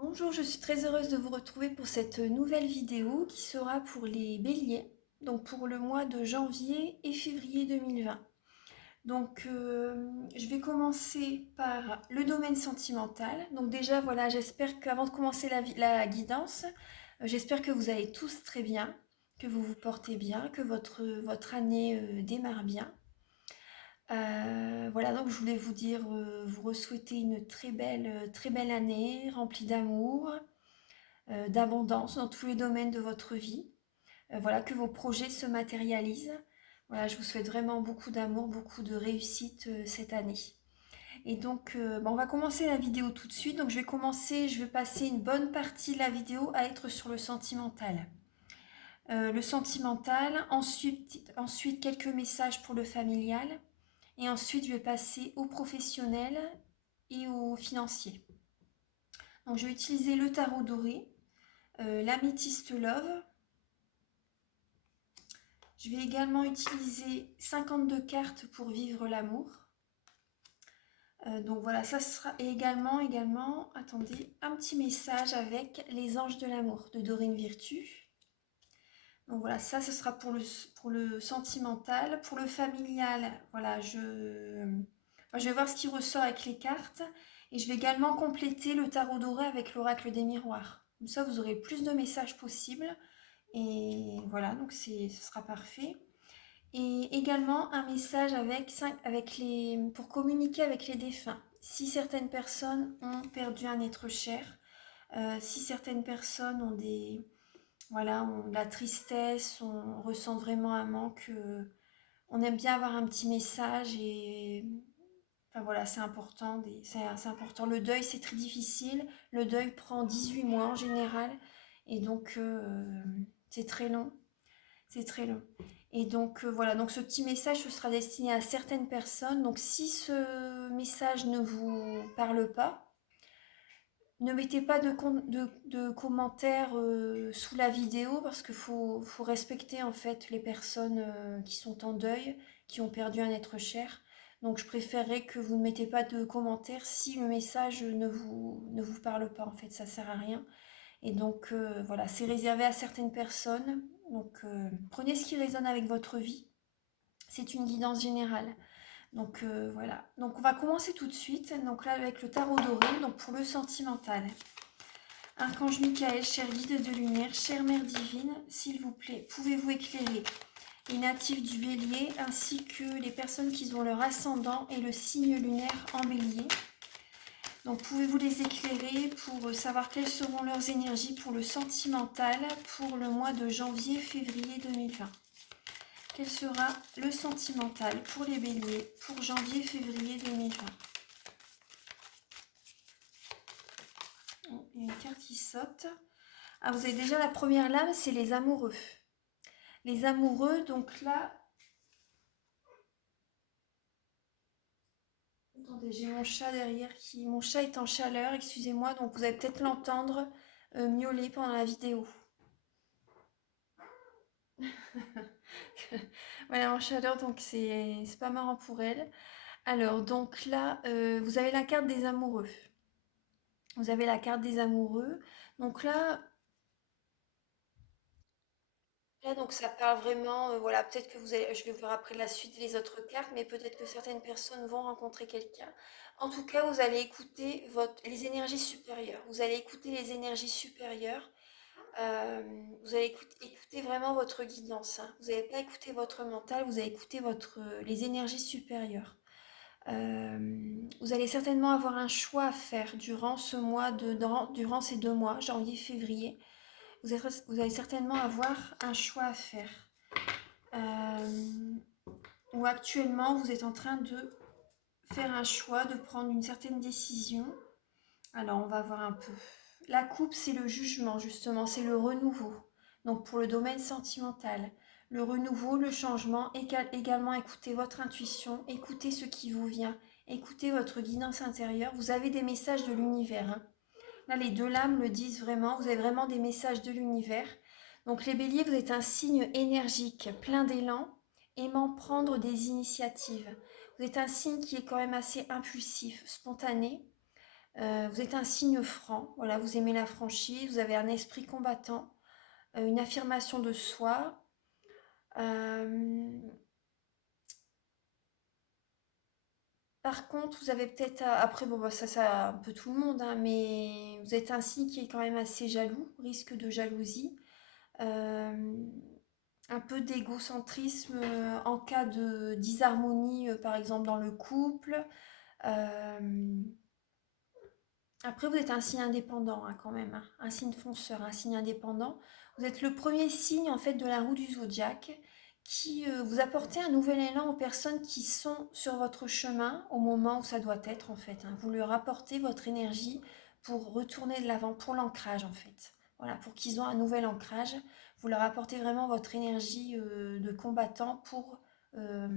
Bonjour, je suis très heureuse de vous retrouver pour cette nouvelle vidéo qui sera pour les béliers, donc pour le mois de janvier et février 2020. Donc je vais commencer par le domaine sentimental. Donc déjà voilà, j'espère qu'avant de commencer la guidance, j'espère que vous allez tous très bien, que vous vous portez bien, que votre année démarre bien. Voilà, donc je voulais vous dire, vous souhaiter une très belle année remplie d'amour, d'abondance dans tous les domaines de votre vie. Voilà, que vos projets se matérialisent. Voilà, je vous souhaite vraiment beaucoup d'amour, beaucoup de réussite cette année. Et donc, on va commencer la vidéo tout de suite. Donc, je vais passer une bonne partie de la vidéo à être sur le sentimental. Le sentimental, ensuite quelques messages pour le familial, et ensuite je vais passer au professionnel et au financier. Donc, je vais utiliser le tarot doré, l'améthyste love. Je vais également utiliser 52 cartes pour vivre l'amour. Donc voilà, ça sera également, attendez, un petit message avec les anges de l'amour de Dorine Virtue. Donc voilà, ça ce sera pour le sentimental. Pour le familial, voilà, je vais voir ce qui ressort avec les cartes. Et je vais également compléter le tarot doré avec l'oracle des miroirs. Comme ça, vous aurez plus de messages possibles. Et voilà, donc ce sera parfait. Et également un message pour communiquer avec les défunts. Si certaines personnes ont perdu un être cher, si certaines personnes ont de la tristesse, on ressent vraiment un manque, on aime bien avoir un petit message et enfin voilà, c'est important. C'est important. Le deuil, c'est très difficile. Le deuil prend 18 mois en général et donc c'est très long. C'est très long. Et donc voilà, donc ce petit message ce sera destiné à certaines personnes. Donc si ce message ne vous parle pas, ne mettez pas de commentaires sous la vidéo parce qu'il faut respecter en fait les personnes qui sont en deuil, qui ont perdu un être cher. Donc je préférerais que vous ne mettez pas de commentaires si le message ne vous parle pas en fait, ça sert à rien. Et donc voilà, c'est réservé à certaines personnes. Donc prenez ce qui résonne avec votre vie. C'est une guidance générale. Donc voilà. Donc on va commencer tout de suite. Donc là avec le tarot doré, donc pour le sentimental. Archange Michael, cher guide de lumière, chère mère divine, s'il vous plaît, pouvez-vous éclairer les natifs du bélier ainsi que les personnes qui ont leur ascendant et le signe lunaire en bélier. Donc pouvez-vous les éclairer pour savoir quelles seront leurs énergies pour le sentimental pour le mois de janvier-février 2020. Quel sera le sentimental pour les béliers pour janvier-février 2020? Il y a une carte qui saute. Ah, vous avez déjà la première lame, c'est les amoureux. Les amoureux, donc là... Attendez, j'ai mon chat derrière qui... Mon chat est en chaleur, excusez-moi, donc vous allez peut-être l'entendre miauler pendant la vidéo. Voilà, en chaleur, donc c'est pas marrant pour elle. Alors, donc là, vous avez la carte des amoureux. Vous avez la carte des amoureux. Donc là donc ça parle vraiment, voilà, peut-être que je vais vous voir après la suite les autres cartes, mais peut-être que certaines personnes vont rencontrer quelqu'un. En tout cas, vous allez écouter les énergies supérieures. Vous allez écouter les énergies supérieures. Vous allez écouter vraiment votre guidance, hein. Vous n'allez pas écouter votre mental, vous allez écouter les énergies supérieures. Vous allez certainement avoir un choix à faire durant ces 2 mois, janvier-février. Vous allez certainement avoir un choix à faire. Ou actuellement, vous êtes en train de faire un choix, de prendre une certaine décision. Alors, on va voir un peu. La coupe, c'est le jugement, justement, c'est le renouveau. Donc, pour le domaine sentimental, le renouveau, le changement, également écoutez votre intuition, écoutez ce qui vous vient, écoutez votre guidance intérieure. Vous avez des messages de l'univers, hein. Là, les deux lames le disent vraiment, vous avez vraiment des messages de l'univers. Donc, les béliers, vous êtes un signe énergique, plein d'élan, aimant prendre des initiatives. Vous êtes un signe qui est quand même assez impulsif, spontané. Vous êtes un signe franc, voilà, vous aimez la franchise, vous avez un esprit combattant, une affirmation de soi. Par contre, vous avez peut-être, après, bon, bah, ça, un peu tout le monde, hein, mais vous êtes un signe qui est quand même assez jaloux, risque de jalousie, euh, un peu d'égocentrisme en cas de disharmonie, par exemple, dans le couple. Euh, Après, vous êtes un signe indépendant, hein, quand même, hein, un signe fonceur, un signe indépendant. Vous êtes le premier signe, en fait, de la roue du zodiaque qui vous apportez un nouvel élan aux personnes qui sont sur votre chemin au moment où ça doit être, en fait, hein. Vous leur apportez votre énergie pour retourner de l'avant, pour l'ancrage, en fait. Voilà, pour qu'ils ont un nouvel ancrage. Vous leur apportez vraiment votre énergie de combattant pour euh,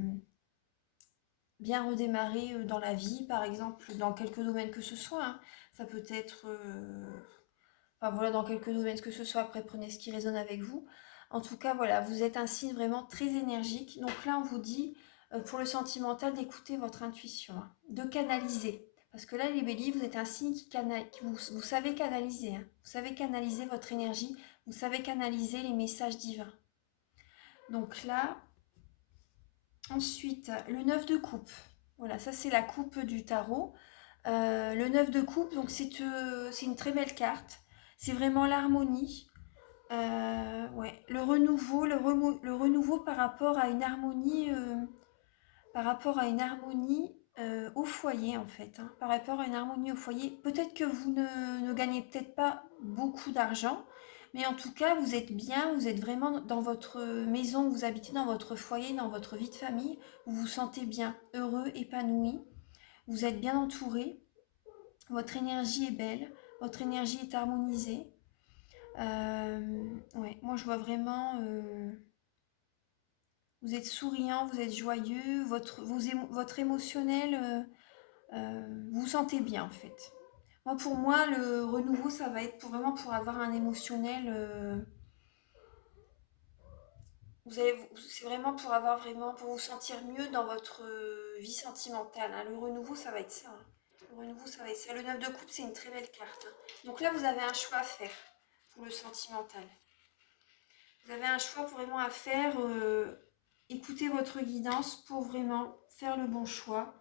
bien redémarrer dans la vie, par exemple, dans quelques domaines que ce soit, hein. Ça peut être, enfin voilà, dans quelques domaines que ce soit, après prenez ce qui résonne avec vous. En tout cas, voilà, vous êtes un signe vraiment très énergique. Donc là, on vous dit, pour le sentimental, d'écouter votre intuition, hein, de canaliser. Parce que là, les béliers, vous êtes un signe qui vous savez canaliser, hein. Vous savez canaliser votre énergie, vous savez canaliser les messages divins. Donc là, ensuite, le 9 de coupe. Voilà, ça c'est la coupe du tarot. Le 9 de coupe, donc c'est une très belle carte. C'est vraiment l'harmonie. Ouais, le renouveau, le renouveau par rapport à une harmonie, au foyer en fait, hein. Par rapport à une harmonie au foyer. Peut-être que vous ne gagnez peut-être pas beaucoup d'argent, mais en tout cas vous êtes bien, vous êtes vraiment dans votre maison, vous habitez dans votre foyer, dans votre vie de famille, vous vous sentez bien, heureux, épanoui, vous êtes bien entouré, votre énergie est belle, votre énergie est harmonisée. Ouais, moi je vois vraiment, vous êtes souriant, vous êtes joyeux, votre émotionnel, vous vous sentez bien en fait. Moi, pour moi, le renouveau, ça va être vraiment pour avoir un émotionnel. C'est vraiment pour avoir vraiment pour vous sentir mieux dans votre vie sentimentale, hein. Le renouveau, ça va être ça, hein. Le renouveau, ça va être ça. Le 9 de coupe, c'est une très belle carte, hein. Donc là, vous avez un choix à faire pour le sentimental. Vous avez un choix vraiment à faire. Écoutez votre guidance pour vraiment faire le bon choix,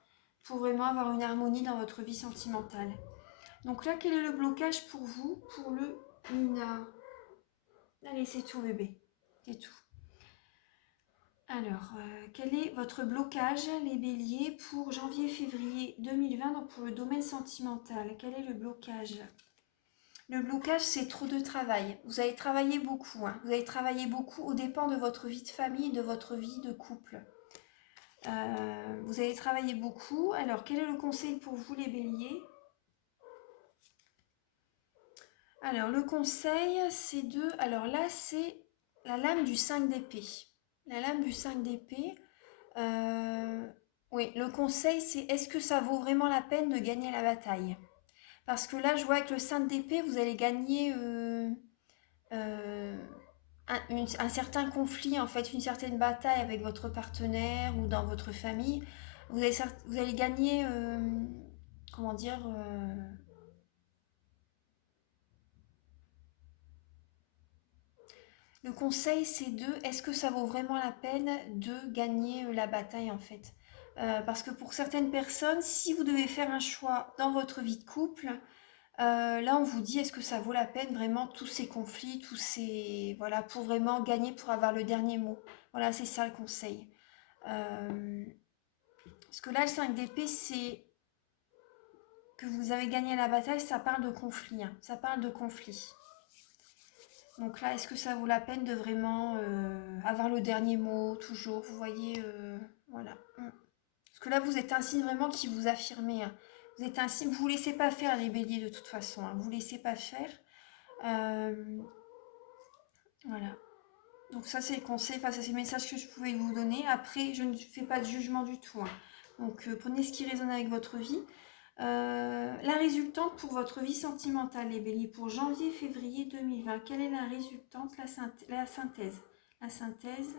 pour vraiment avoir une harmonie dans votre vie sentimentale. Donc là, quel est le blocage pour vous, pour le Mina? Allez, c'est tout bébé, c'est tout. Alors, quel est votre blocage, les béliers, pour janvier-février 2020, donc pour le domaine sentimental? Quel est le blocage? Le blocage, c'est trop de travail. Vous avez travaillé beaucoup, hein. Vous avez travaillé beaucoup aux dépens de votre vie de famille, de votre vie de couple. Vous avez travaillé beaucoup. Alors, quel est le conseil pour vous, les béliers? Alors, le conseil, c'est de... Alors là, c'est la lame du 5 d'épée. La lame du 5 d'épée. Oui, le conseil, c'est est-ce que ça vaut vraiment la peine de gagner la bataille? Parce que là, je vois avec le 5 d'épée, vous allez gagner euh, un certain conflit, en fait, une certaine bataille avec votre partenaire ou dans votre famille. Vous allez gagner, comment dire, le conseil, c'est est-ce que ça vaut vraiment la peine de gagner la bataille, en fait? Parce que pour certaines personnes, si vous devez faire un choix dans votre vie de couple, là, on vous dit, est-ce que ça vaut la peine vraiment tous ces conflits, tous ces... Voilà, pour vraiment gagner, pour avoir le dernier mot. Voilà, c'est ça le conseil. Euh, Parce que là, le 5 d'épée, c'est que vous avez gagné la bataille, ça parle de conflit, hein. Ça parle de conflit. Donc là, est-ce que ça vaut la peine de vraiment avoir le dernier mot, toujours, vous voyez, voilà. Parce que là, vous êtes un signe vraiment qui vous affirmez, hein. Vous êtes un signe, vous ne vous laissez pas faire les béliers de toute façon, hein. Vous ne laissez pas faire. Voilà. Donc ça, c'est le conseil, enfin, ça, c'est le message que je pouvais vous donner. Après, je ne fais pas de jugement du tout, hein. Donc prenez ce qui résonne avec votre vie. La résultante pour votre vie sentimentale, les béliers, pour janvier-février 2020. Quelle est la résultante, la synthèse? La synthèse.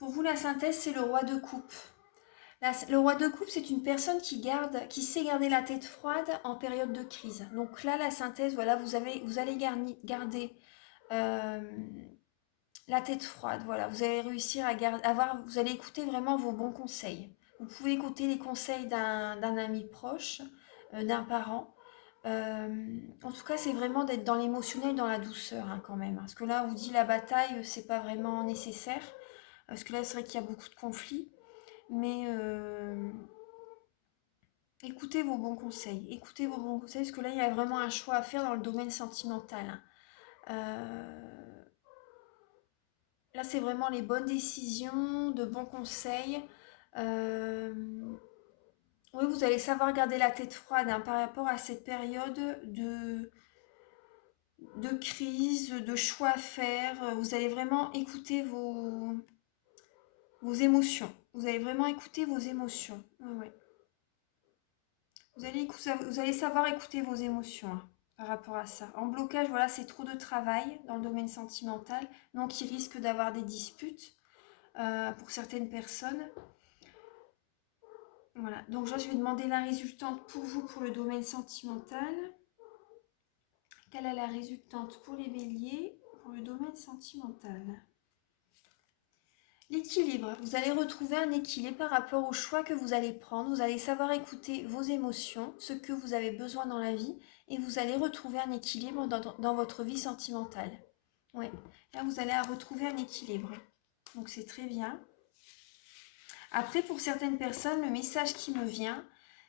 Pour vous, la synthèse, c'est le roi de coupe. Là, le roi de coupe, c'est une personne qui sait garder la tête froide en période de crise. Donc là, la synthèse, voilà, vous allez garder la tête froide. Voilà, vous allez réussir à vous allez écouter vraiment vos bons conseils. Vous pouvez écouter les conseils d'un ami proche, d'un parent. En tout cas, c'est vraiment d'être dans l'émotionnel, dans la douceur hein, quand même. Parce que là, on vous dit la bataille, c'est pas vraiment nécessaire. Parce que là, c'est vrai qu'il y a beaucoup de conflits. Mais écoutez vos bons conseils. Écoutez vos bons conseils, parce que là, il y a vraiment un choix à faire dans le domaine sentimental. Hein. Là, c'est vraiment les bonnes décisions, de bons conseils. Euh, oui, vous allez savoir garder la tête froide hein, par rapport à cette période de crise, de choix à faire. Vous allez vraiment écouter vos émotions. Vous allez vraiment écouter vos émotions. Ouais, ouais. Vous allez savoir écouter vos émotions hein, par rapport à ça. En blocage, voilà, c'est trop de travail dans le domaine sentimental, donc il risque d'avoir des disputes pour certaines personnes. Voilà, donc là, je vais demander la résultante pour vous pour le domaine sentimental. Quelle est la résultante pour les béliers pour le domaine sentimental? L'équilibre. Vous allez retrouver un équilibre par rapport au choix que vous allez prendre. Vous allez savoir écouter vos émotions, ce que vous avez besoin dans la vie, et vous allez retrouver un équilibre dans votre vie sentimentale. Oui, là vous allez retrouver un équilibre. Donc c'est très bien. Après, pour certaines personnes, le message qui me vient,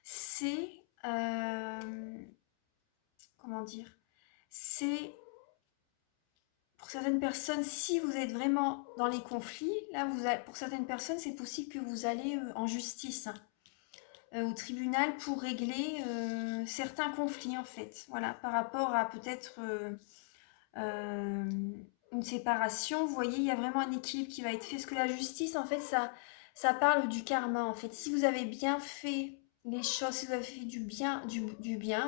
c'est... comment dire? C'est... Pour certaines personnes, si vous êtes vraiment dans les conflits, là, pour certaines personnes, c'est possible que vous allez en justice, au tribunal pour régler certains conflits, en fait. Voilà, par rapport à peut-être une séparation. Vous voyez, il y a vraiment un équilibre qui va être fait. Parce que la justice, en fait, ça parle du karma, en fait. Si vous avez bien fait les choses, si vous avez fait du bien,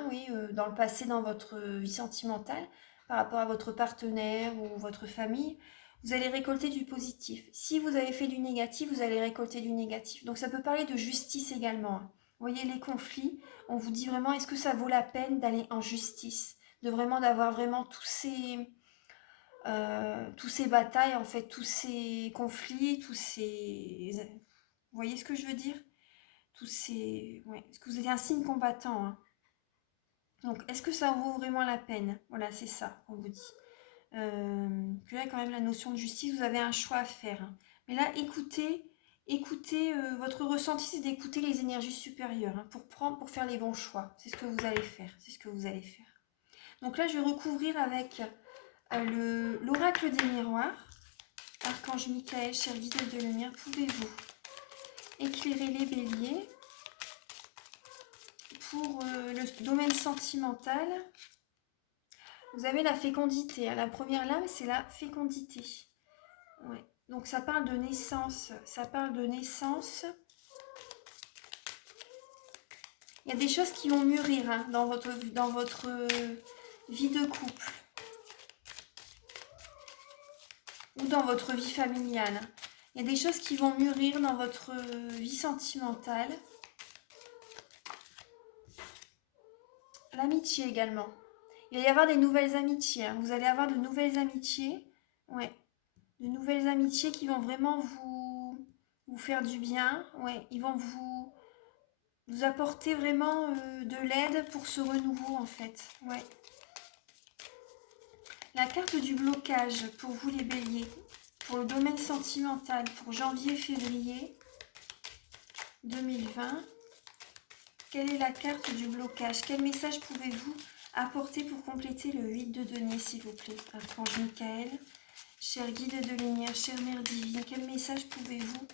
oui, dans le passé, dans votre vie sentimentale, par rapport à votre partenaire ou votre famille, vous allez récolter du positif. Si vous avez fait du négatif, vous allez récolter du négatif. Donc ça peut parler de justice également. Hein. Vous voyez les conflits, on vous dit vraiment, est-ce que ça vaut la peine d'aller en justice? D'avoir vraiment tous ces batailles, en fait, tous ces conflits, Vous voyez ce que je veux dire? Ouais. Est-ce que vous êtes un signe combattant hein. Donc, est-ce que ça vaut vraiment la peine? Voilà, c'est ça qu'on vous dit. Que là, quand même, la notion de justice, vous avez un choix à faire. Hein. Mais là, écoutez votre ressenti, c'est d'écouter les énergies supérieures hein, pour faire les bons choix. C'est ce que vous allez faire. C'est ce que vous allez faire. Donc là, je vais recouvrir avec l'oracle des miroirs. Archange Michael, cher guide de lumière, pouvez-vous éclairer les béliers pour le domaine sentimental? Vous avez la fécondité. La première lame, c'est la fécondité. Ouais. Donc ça parle de naissance. Ça parle de naissance. Il y a des choses qui vont mûrir hein, dans votre vie de couple. Ou dans votre vie familiale. Il y a des choses qui vont mûrir dans votre vie sentimentale. L'amitié également. Il va y avoir des nouvelles amitiés. Hein. Vous allez avoir de nouvelles amitiés. Ouais. De nouvelles amitiés qui vont vraiment vous faire du bien. Ouais. Ils vont vous apporter vraiment de l'aide pour ce renouveau en fait. Ouais. La carte du blocage pour vous les béliers. Pour le domaine sentimental pour janvier-février 2020. Quelle est la carte du blocage? Quel message pouvez-vous apporter pour compléter le 8 de denier, s'il vous plaît? Archange Michael, cher guide de lumière, chère mère divine, quel message pouvez-vous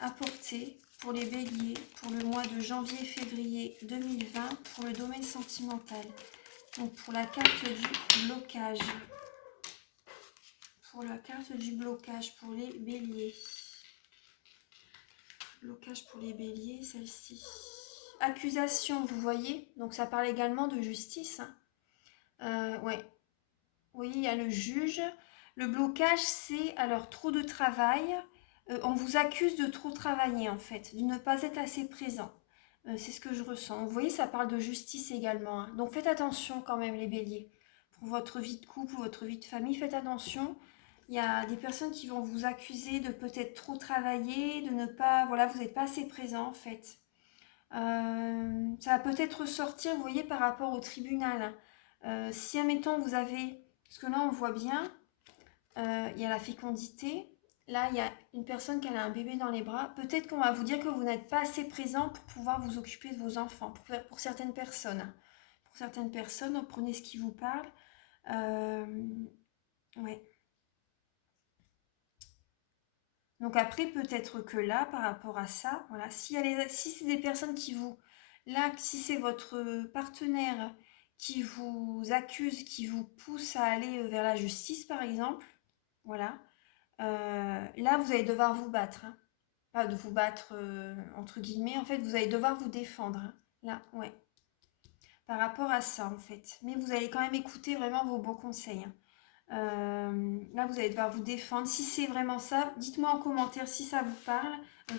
apporter pour les béliers pour le mois de janvier-février 2020 pour le domaine sentimental? Donc pour la carte du blocage. Pour la carte du blocage pour les béliers. Blocage pour les béliers, celle-ci. Accusation, vous voyez, donc ça parle également de justice. Ouais. Oui, il y a le juge. Le blocage, c'est alors trop de travail. On vous accuse de trop travailler en fait, de ne pas être assez présent. C'est ce que je ressens. Vous voyez, ça parle de justice également, hein. Donc faites attention quand même les béliers. Pour votre vie de couple ou votre vie de famille, faites attention. Il y a des personnes qui vont vous accuser de peut-être trop travailler, de ne pas... Voilà, vous n'êtes pas assez présent en fait. Ça va peut-être ressortir, vous voyez, par rapport au tribunal. Si, admettons, vous avez... Parce que là, on voit bien, il y a la fécondité. Là, il y a une personne qui a un bébé dans les bras. Peut-être qu'on va vous dire que vous n'êtes pas assez présent pour pouvoir vous occuper de vos enfants, pour certaines personnes. Pour certaines personnes, prenez ce qui vous parle. Ouais. Donc après, peut-être que là, par rapport à ça, voilà, si c'est des personnes qui vous... Là, si c'est votre partenaire qui vous accuse, qui vous pousse à aller vers la justice, par exemple, voilà, là, vous allez devoir vous battre, hein. Pas de vous battre, entre guillemets, en fait, vous allez devoir vous défendre, hein. Là, ouais, par rapport à ça, en fait. Mais vous allez quand même écouter vraiment vos bons conseils, hein. Là, vous allez devoir vous défendre. Si c'est vraiment ça, dites-moi en commentaire si ça vous parle.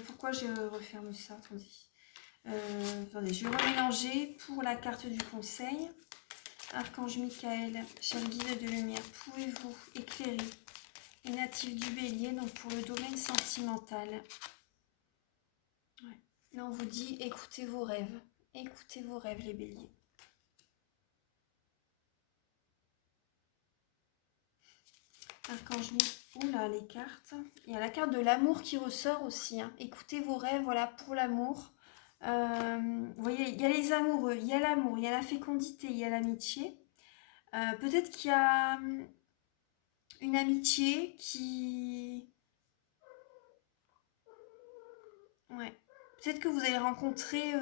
Pourquoi je referme ça? Attendez, je vais remélanger pour la carte du conseil. Archange Michael, cher guide de lumière, pouvez-vous éclairer les natifs du bélier, donc pour le domaine sentimental? Ouais. Là, on vous dit écoutez vos rêves. Écoutez vos rêves, les béliers. Archange Michael. Oula, les cartes. Il y a la carte de l'amour qui ressort aussi, hein. Écoutez vos rêves, voilà, pour l'amour. Vous voyez, il y a les amoureux, il y a l'amour, il y a la fécondité, il y a l'amitié. Peut-être qu'il y a une amitié qui... Ouais. Peut-être que vous allez rencontrer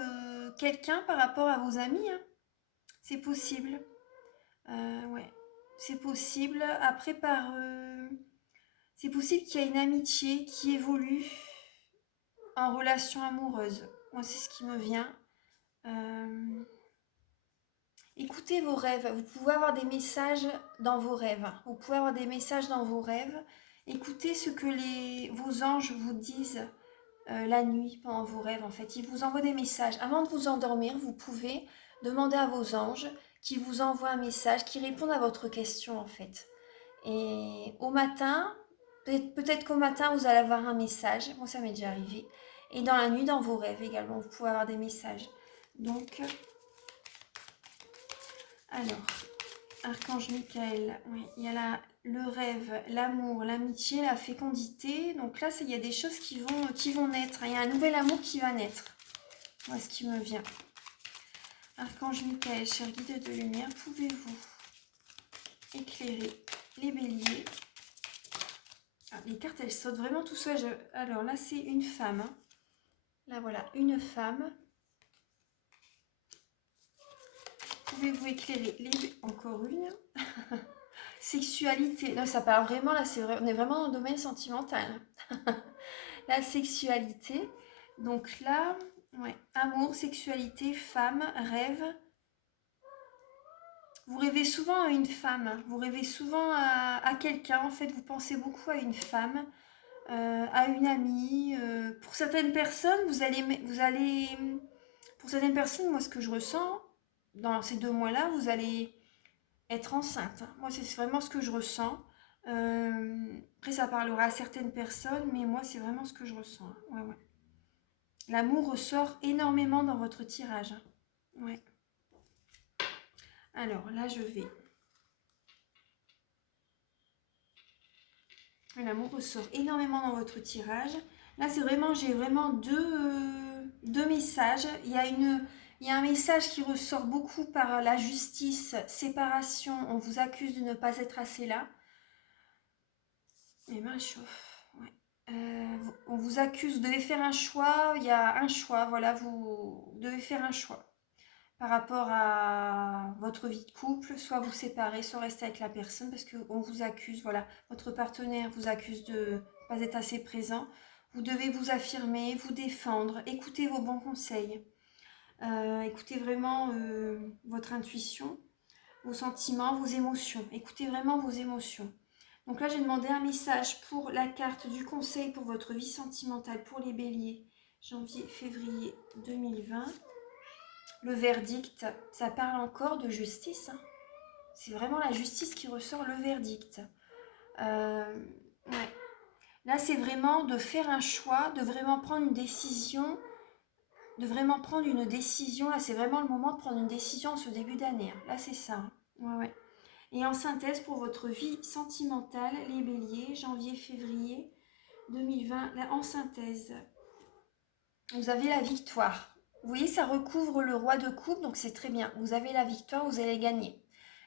quelqu'un par rapport à vos amis, hein. C'est possible. Ouais. C'est possible. Après, c'est possible qu'il y ait une amitié qui évolue en relation amoureuse. Moi, c'est ce qui me vient. Écoutez vos rêves. Vous pouvez avoir des messages dans vos rêves. Vous pouvez avoir des messages dans vos rêves. Écoutez ce que vos anges vous disent la nuit pendant vos rêves. En fait, ils vous envoient des messages. Avant de vous endormir, vous pouvez demander à vos anges qui vous envoient un message, qui répondent à votre question en fait. Et au matin, peut-être qu'au matin, vous allez avoir un message. Moi, ça m'est déjà arrivé. Et dans la nuit, dans vos rêves également, vous pouvez avoir des messages. Donc, alors, Archange Michael, oui, il y a le rêve, l'amour, l'amitié, la fécondité. Donc là, il y a des choses qui vont naître. Il y a un nouvel amour qui va naître. Moi, ce qui me vient. Archange Michael, cher guide de lumière, pouvez-vous éclairer les béliers? Ah, les cartes, elles sautent vraiment tout seul. Alors là, c'est une femme, hein. Là, voilà, une femme. Pouvez-vous éclairer encore une? Sexualité. Là, ça parle vraiment, là, on est vraiment dans le domaine sentimental. La sexualité. Donc là, ouais, amour, sexualité, femme, rêve. Vous rêvez souvent à une femme. Vous rêvez souvent à quelqu'un. En fait, vous pensez beaucoup à une femme, à une amie. Pour certaines personnes, pour certaines personnes, moi, ce que je ressens dans ces 2 mois-là, vous allez être enceinte. Moi, c'est vraiment ce que je ressens. Après, ça parlera à certaines personnes, mais moi, c'est vraiment ce que je ressens. Ouais, ouais. L'amour ressort énormément dans votre tirage. Ouais. Alors, là, je vais... L'amour ressort énormément dans votre tirage. Là, j'ai vraiment deux messages. Il y a un message qui ressort beaucoup par la justice, séparation. On vous accuse de ne pas être assez là. Mes mains chauffent. Ouais. On vous accuse, vous devez faire un choix. Il y a un choix, voilà, vous devez faire un choix par rapport à votre vie de couple. Soit vous séparer, soit rester avec la personne parce qu'on vous accuse, voilà, votre partenaire vous accuse de ne pas être assez présent. Vous devez vous affirmer, vous défendre, écouter vos bons conseils. Écoutez vraiment votre intuition, vos sentiments, vos émotions. Écoutez vraiment vos émotions. Donc là, j'ai demandé un message pour la carte du conseil pour votre vie sentimentale pour les béliers, janvier-février 2020. Le verdict, ça parle encore de justice. Hein. C'est vraiment la justice qui ressort, le verdict. Ouais. Là, c'est vraiment de faire un choix, de vraiment prendre une décision. Là, c'est vraiment le moment de prendre une décision en ce début d'année. Hein. Là, c'est ça. Hein. Ouais, ouais. Et en synthèse, pour votre vie sentimentale, les béliers, janvier-février 2020, là, en synthèse, vous avez la victoire. Vous voyez, ça recouvre le roi de coupe, donc c'est très bien. Vous avez la victoire, vous allez gagner.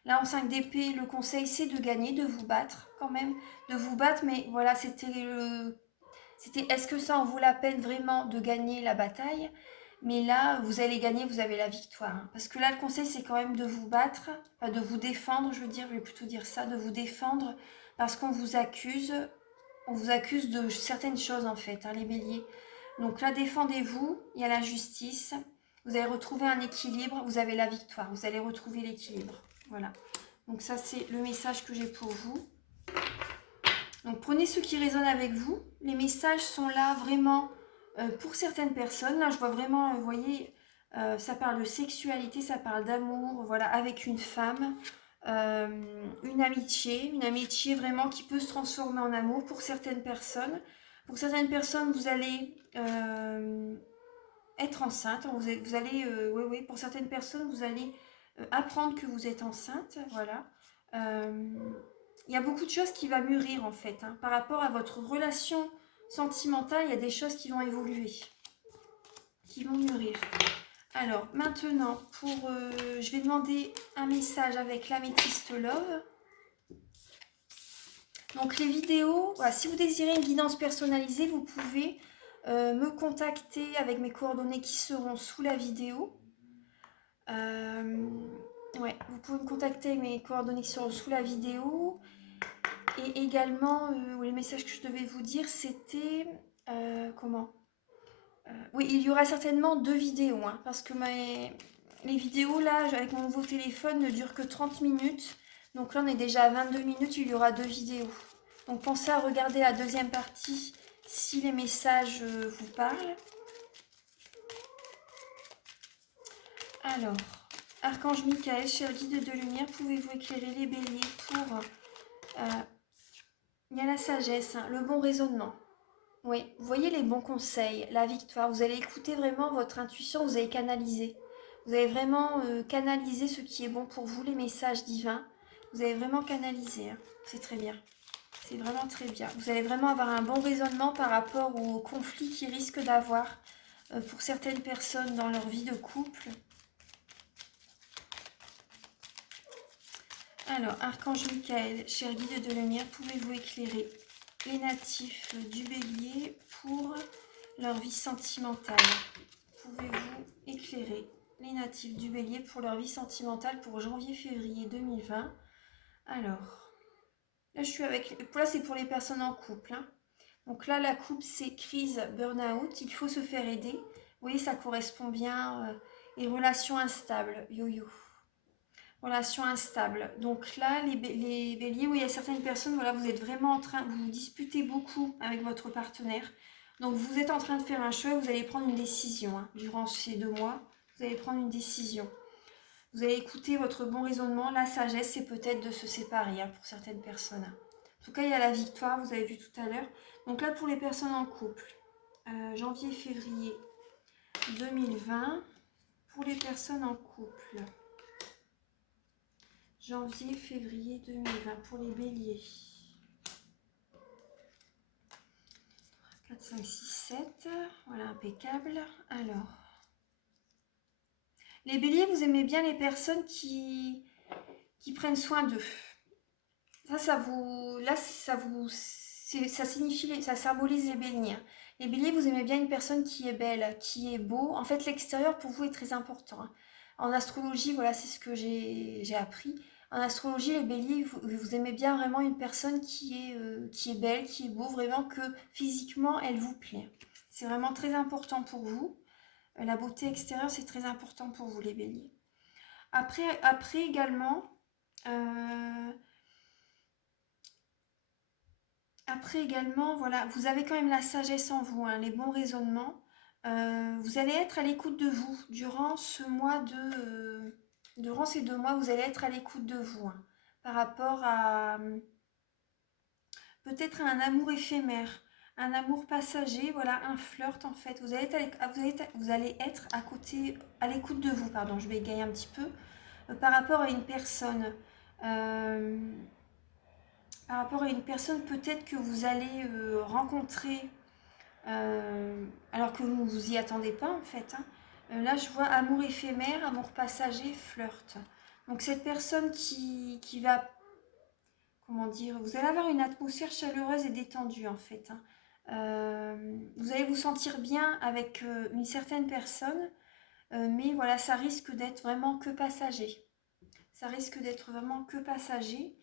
Là, en 5 d'épée, le conseil, c'est de gagner, de vous battre quand même. De vous battre, mais voilà, c'était est-ce que ça en vaut la peine vraiment de gagner la bataille? Mais là, vous allez gagner, vous avez la victoire. Hein. Parce que là, le conseil, c'est quand même de vous battre, enfin, de vous défendre, je vais plutôt dire ça, de vous défendre, parce qu'on vous accuse de certaines choses en fait, hein, les béliers. Donc là, défendez-vous, il y a la justice, vous allez retrouver un équilibre, vous avez la victoire, vous allez retrouver l'équilibre. Voilà. Donc ça, c'est le message que j'ai pour vous. Donc prenez ce qui résonne avec vous. Les messages sont là vraiment pour certaines personnes. Là, je vois vraiment, vous voyez, ça parle de sexualité, ça parle d'amour, voilà, avec une femme. Une amitié vraiment qui peut se transformer en amour pour certaines personnes. Pour certaines personnes, vous allez être enceinte. Vous allez, oui, pour certaines personnes, vous allez apprendre que vous êtes enceinte. Voilà. Il y a beaucoup de choses qui vont mûrir en fait. Hein. Par rapport à votre relation sentimentale, il y a des choses qui vont évoluer, qui vont mûrir. Alors maintenant, je vais demander un message avec l'améthyste Love. Donc les vidéos, voilà, si vous désirez une guidance personnalisée, vous pouvez me contacter avec mes coordonnées qui seront sous la vidéo. Ouais, vous pouvez me contacter avec mes coordonnées qui seront sous la vidéo. Et également, les messages que je devais vous dire, c'était... oui, il y aura certainement 2 vidéos, hein, parce que les vidéos, là, avec mon nouveau téléphone, ne durent que 30 minutes. Donc là, on est déjà à 22 minutes, il y aura 2 vidéos. Donc pensez à regarder la deuxième partie si les messages vous parlent. Alors, Archange Michael, cher guide de lumière, pouvez-vous éclairer les béliers pour... il y a la sagesse, hein, le bon raisonnement. Oui, vous voyez les bons conseils, la victoire. Vous allez écouter vraiment votre intuition, vous allez canaliser. Vous allez vraiment canaliser ce qui est bon pour vous, les messages divins. Vous allez vraiment canaliser, hein. C'est très bien. C'est vraiment très bien. Vous allez vraiment avoir un bon raisonnement par rapport aux conflits qu'ils risquent d'avoir pour certaines personnes dans leur vie de couple. Alors, Archange Michael, cher guide de lumière, pouvez-vous éclairer les natifs du bélier pour leur vie sentimentale? Pouvez-vous éclairer les natifs du bélier pour leur vie sentimentale pour janvier-février 2020? Alors, là je suis avec... Là c'est pour les personnes en couple. Hein. Donc là la coupe c'est crise, burn-out, il faut se faire aider. Vous voyez ça correspond bien. Et relations instables, yo-yo. Relations instables. Donc là, les béliers, oui, il y a certaines personnes, voilà, vous êtes vraiment en train, vous vous disputez beaucoup avec votre partenaire. Donc vous êtes en train de faire un choix, vous allez prendre une décision. Hein. Durant ces 2 mois, vous allez prendre une décision. Vous allez écouter votre bon raisonnement. La sagesse, c'est peut-être de se séparer hein, pour certaines personnes. En tout cas, il y a la victoire, vous avez vu tout à l'heure. Donc là, pour les personnes en couple, janvier-février 2020, pour les personnes en couple. Janvier-février 2020 pour les béliers. 4, 5, 6, 7. Voilà, impeccable. Alors, les béliers, vous aimez bien les personnes qui prennent soin d'eux. Ça signifie, ça symbolise les béliers. Les béliers, vous aimez bien une personne qui est belle, qui est beau. En fait, l'extérieur pour vous est très important. En astrologie, voilà, c'est ce que j'ai appris. En astrologie, les béliers, vous aimez bien vraiment une personne qui est belle, qui est beau, vraiment que physiquement, elle vous plaît. C'est vraiment très important pour vous. La beauté extérieure, c'est très important pour vous, les béliers. Après également, Après également, voilà, vous avez quand même la sagesse en vous, hein, les bons raisonnements. Vous allez être à l'écoute de vous durant ce mois durant ces 2 mois, vous allez être à l'écoute de vous, hein, par rapport à peut-être un amour éphémère, un amour passager, voilà, un flirt en fait. Vous allez être à côté, à l'écoute de vous, pardon, je vais égayer un petit peu, par rapport à une personne. Euh, Par rapport à une personne peut-être que vous allez rencontrer alors que vous ne vous y attendez pas en fait, hein. Là je vois amour éphémère, amour passager, flirt. Donc cette personne qui va, comment dire, vous allez avoir une atmosphère chaleureuse et détendue en fait, hein. Vous allez vous sentir bien avec une certaine personne, mais voilà, ça risque d'être vraiment que passager. Ça risque d'être vraiment que passager.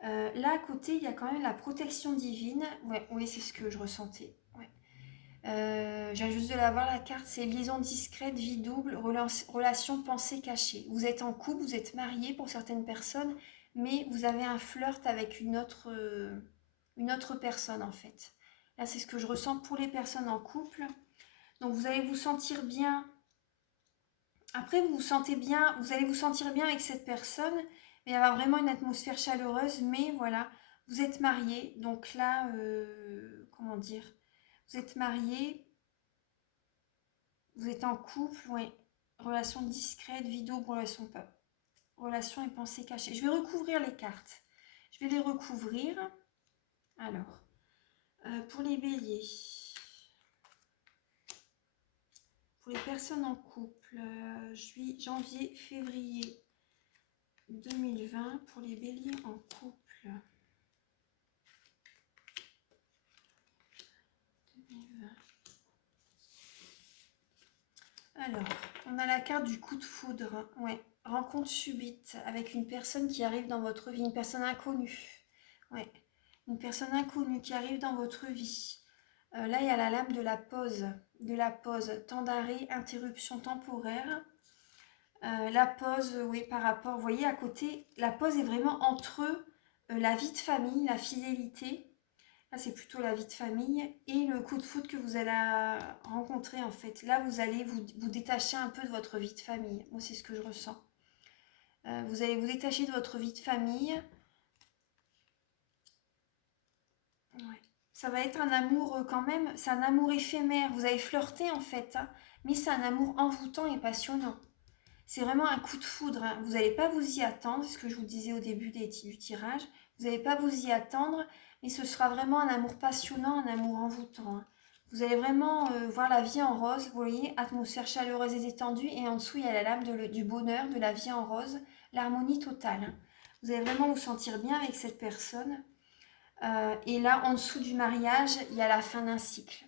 Là à côté, il y a quand même la protection divine. Ouais, oui, c'est ce que je ressentais. Ouais. J'ai juste de la voir la carte, c'est liaison discrète, vie double, relation pensée cachée. Vous êtes en couple, vous êtes marié pour certaines personnes, mais vous avez un flirt avec une autre personne en fait. Là, c'est ce que je ressens pour les personnes en couple. Donc vous allez vous sentir bien. Après, vous vous sentez bien, vous allez vous sentir bien avec cette personne, mais il y aura vraiment une atmosphère chaleureuse, mais voilà, vous êtes marié, donc là, comment dire, vous êtes marié, vous êtes en couple, ouais, relation discrète, vidéo, relation et pensée cachée. Je vais recouvrir les cartes, je vais les recouvrir. Alors, pour les béliers, pour les personnes en couple, janvier, février 2020, pour les béliers en couple. 2020. Alors, on a la carte du coup de foudre. Ouais, rencontre subite avec une personne qui arrive dans votre vie, une personne inconnue. Ouais, une personne inconnue qui arrive dans votre vie. Là, il y a la lame de la pause, temps d'arrêt, interruption temporaire. La pause, oui, par rapport, vous voyez, à côté, la pause est vraiment entre la vie de famille, la fidélité. Là, c'est plutôt la vie de famille et le coup de foudre que vous allez rencontrer en fait. Là, vous allez vous détacher un peu de votre vie de famille. Moi, c'est ce que je ressens. Vous allez vous détacher de votre vie de famille. Ouais. Ça va être un amour quand même, c'est un amour éphémère. Vous allez flirter en fait, hein, mais c'est un amour envoûtant et passionnant. C'est vraiment un coup de foudre, hein. Vous n'allez pas vous y attendre, c'est ce que je vous disais au début du tirage. Vous n'allez pas vous y attendre, mais ce sera vraiment un amour passionnant, un amour envoûtant, hein. Vous allez vraiment voir la vie en rose, vous voyez, atmosphère chaleureuse et détendue, et en dessous il y a la lame du bonheur, de la vie en rose, l'harmonie totale, hein. Vous allez vraiment vous sentir bien avec cette personne. Et là, en dessous du mariage, il y a la fin d'un cycle.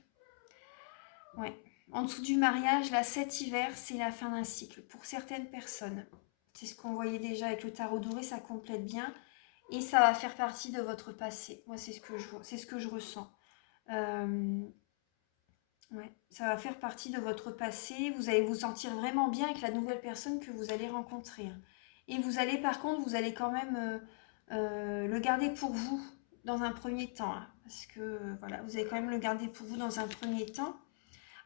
Ouais. En dessous du mariage, là, cet hiver, c'est la fin d'un cycle pour certaines personnes. C'est ce qu'on voyait déjà avec le tarot doré, ça complète bien. Et ça va faire partie de votre passé. Moi, c'est ce que je ressens. Ouais, ça va faire partie de votre passé. Vous allez vous sentir vraiment bien avec la nouvelle personne que vous allez rencontrer, hein. Et vous allez, par contre, vous allez quand même le garder pour vous dans un premier temps, hein, parce que voilà, vous allez quand même le garder pour vous dans un premier temps.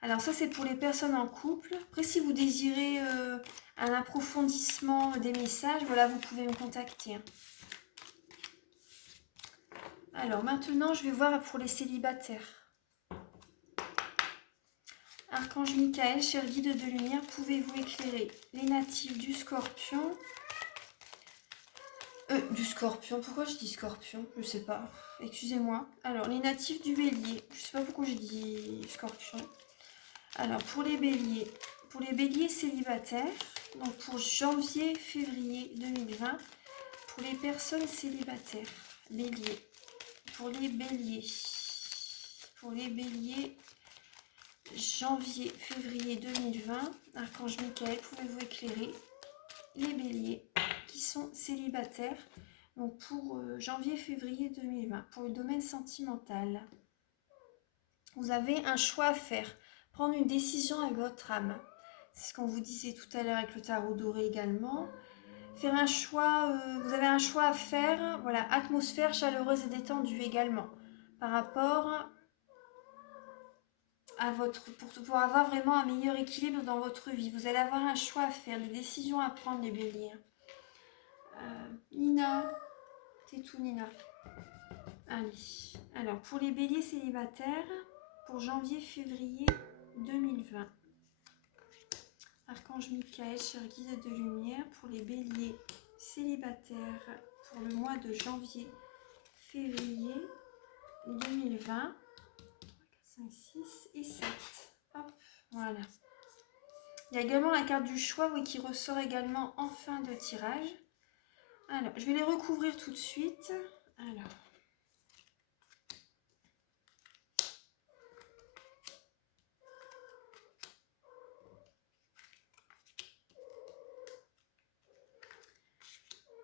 Alors ça, c'est pour les personnes en couple. Après, si vous désirez un approfondissement des messages, voilà, vous pouvez me contacter. Alors maintenant, je vais voir pour les célibataires. Archange Michael, cher guide de lumière, pouvez-vous éclairer les natifs du Scorpion? Du Scorpion, pourquoi je dis Scorpion? Je sais pas, excusez-moi. Alors, les natifs du Bélier, je sais pas pourquoi j'ai dit Scorpion. Alors, pour les béliers célibataires, donc pour janvier, février 2020, pour les personnes célibataires, bélier, pour les béliers, janvier, février 2020, Archange Michael, pouvez-vous éclairer les béliers qui sont célibataires, donc pour janvier, février 2020, pour le domaine sentimental. Vous avez un choix à faire, prendre une décision avec votre âme. C'est ce qu'on vous disait tout à l'heure avec le tarot doré également. Faire un choix, vous avez un choix à faire, voilà, atmosphère chaleureuse et détendue également. par rapport à pour avoir vraiment un meilleur équilibre dans votre vie. Vous allez avoir un choix à faire, des décisions à prendre, les béliers. Nina, c'est tout Nina. Allez, alors pour les béliers célibataires, pour janvier-février 2020. Archange Michael, cher guide de lumière, pour les béliers célibataires, pour le mois de janvier-février 2020. 5, 6 et 7. Hop, voilà. Il y a également la carte du choix, oui, qui ressort également en fin de tirage. Alors, je vais les recouvrir tout de suite. Alors.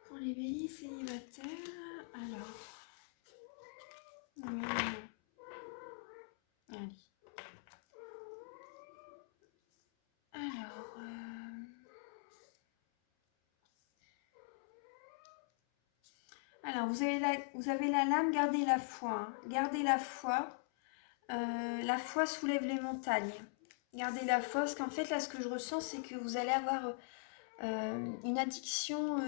Pour les béliers célibataires, alors. Allez. Alors, vous avez la lame, gardez la foi. Hein. Gardez la foi. La foi soulève les montagnes. Gardez la foi, parce qu'en fait, là, ce que je ressens, c'est que vous allez avoir une addiction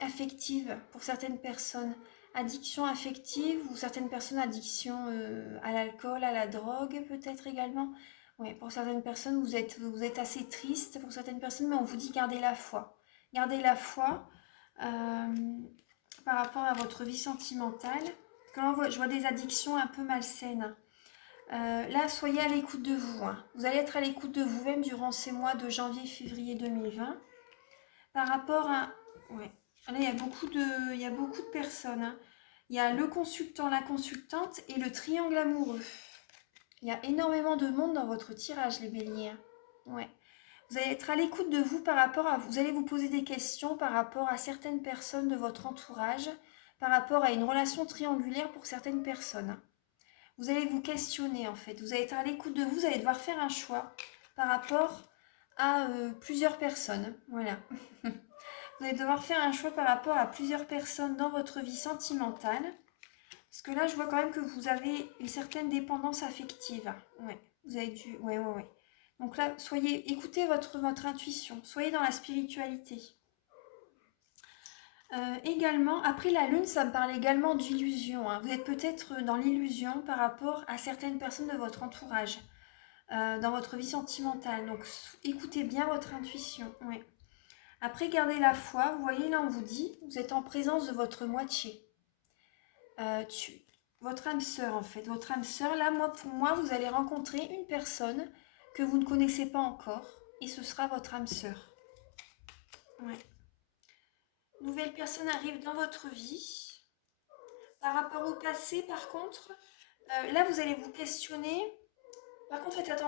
affective pour certaines personnes. Addiction affective ou certaines personnes, addiction à l'alcool, à la drogue peut-être également. Oui, pour certaines personnes, vous êtes assez triste. Pour certaines personnes, mais on vous dit gardez la foi. Gardez la foi par rapport à votre vie sentimentale. Quand je vois des addictions un peu malsaines. Là, soyez à l'écoute de vous. Hein. Vous allez être à l'écoute de vous-même durant ces mois de janvier-février 2020. Par rapport à... Ouais. Là, il y a beaucoup de personnes. Hein. Il y a le consultant, la consultante et le triangle amoureux. Il y a énormément de monde dans votre tirage, les béliers. Ouais. Vous allez être à l'écoute de vous par rapport à... Vous allez vous poser des questions par rapport à certaines personnes de votre entourage, par rapport à une relation triangulaire pour certaines personnes. Vous allez vous questionner en fait. Vous allez être à l'écoute de vous, vous allez devoir faire un choix par rapport à plusieurs personnes. Voilà. Vous allez devoir faire un choix par rapport à plusieurs personnes dans votre vie sentimentale. Parce que là, je vois quand même que vous avez une certaine dépendance affective. Ouais, vous avez dû... Ouais. Donc là, écoutez votre intuition. Soyez dans la spiritualité. Également, après la lune, ça me parle également d'illusion. Hein. Vous êtes peut-être dans l'illusion par rapport à certaines personnes de votre entourage, dans votre vie sentimentale. Donc, écoutez bien votre intuition. Ouais. Après, gardez la foi. Vous voyez, là, on vous dit, vous êtes en présence de votre moitié. Votre âme sœur, en fait. Votre âme sœur, là, pour moi, vous allez rencontrer une personne que vous ne connaissez pas encore. Et ce sera votre âme sœur. Ouais. Nouvelle personne arrive dans votre vie. Par rapport au passé, par contre, là, vous allez vous questionner. Par contre, faites attention.